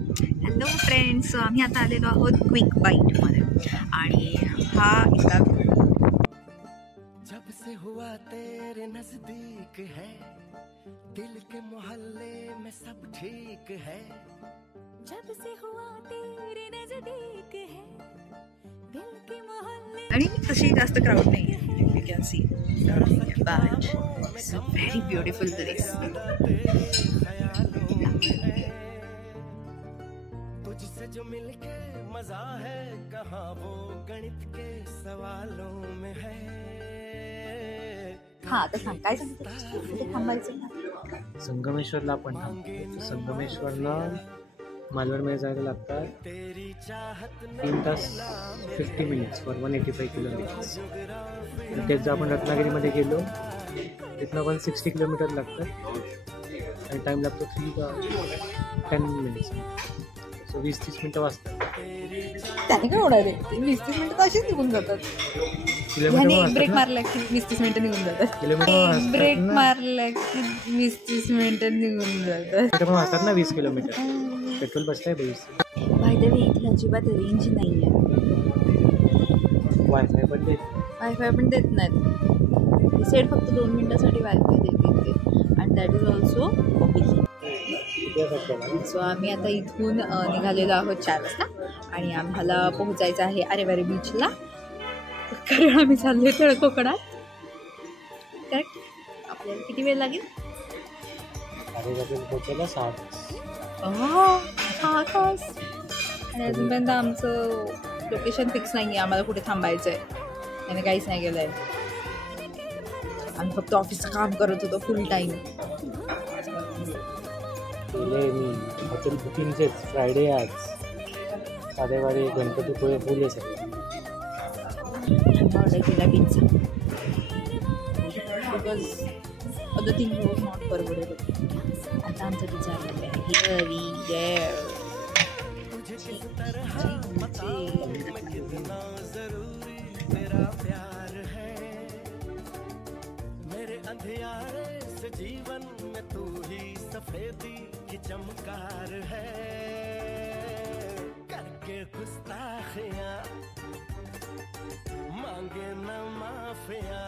Hello friends, आम्ही आता आलेलो आहोत क्विक बाईटमध्ये आणि हा एका जब से हुआ तेरे नजदीक है दिल के मोहल्ले में सब ठीक है जब से हुआ तेरे नजदीक है दिल के मोहल्ले आणि तशी जास्त क्राऊड नाही आहे. You can see but it's a very beautiful place. तुझसे जो मिलके मजा है कहाँ वो गणित के सवालों में है. हा आता सांग काय सांगतो, कुठे थांबायचं ना? संगमेश्वरला आपण थांबतो. संगमेश्वरला मालवणमध्ये जायला लागतात 3 तास 50 मिनिट्स फॉर 185 किलोमीटर्स. आणि तेच जर आपण रत्नागिरीमध्ये गेलो तिथनं पण 60 किलोमीटर लागतात आणि टाईम लागतो 10 मिनिट्स. सो 20-30 मिनटं वाजतात. त्याने काय होणार आहे? 20-30 मिनिटं तर अशीच निघून जातात. किलोमीटर ब्रेक मारला की 20-30 मिनिटं निघून जातात. ब्रेक मारला की 20-30 मिनिटं निघून जातात. पण वाजतात ना 20 किलोमीटर. पेट्रोल बसतंय 20. बाय द वे इथे अजिबात रेंज नाही आहे. वायफाय पण देत. वायफाय पण देत नाहीत. सेट फक्त 2 मिनिटासाठी वायफाय देते ते, आणि that is also copy. So आम्ही आता इथून निघालेलो आहोत 4 वाजता आणि आम्हाला पोहोचायचं आहे अरेवारे बीचला, कारण आम्ही चाललोय तर कोकणात. करेक्ट. आपल्याला किती वेळ लागेल? पोहोचायला 6 तास. आणि अजूनपर्यंत आमचं लोकेशन फिक्स नाही आहे, आम्हाला कुठे थांबायचं आहे त्याने काहीच नाही केलं आहे. आम्ही फक्त ऑफिसचं काम करत होतो फुल टाईम. मी हॉटेल बुकिंगचेच फ्रायडे आज साधेवारी गणपतीपुळे फुल आहे सगळं. ऑर्डर केला pizza because other thing was not परवडेबल. आता आमचा पिझ्झा आलेला आहे. अंधियारे से जीवन में तू ही सफेदी की चमकार है. करके गुस्ताखियां मांगे न माफिया.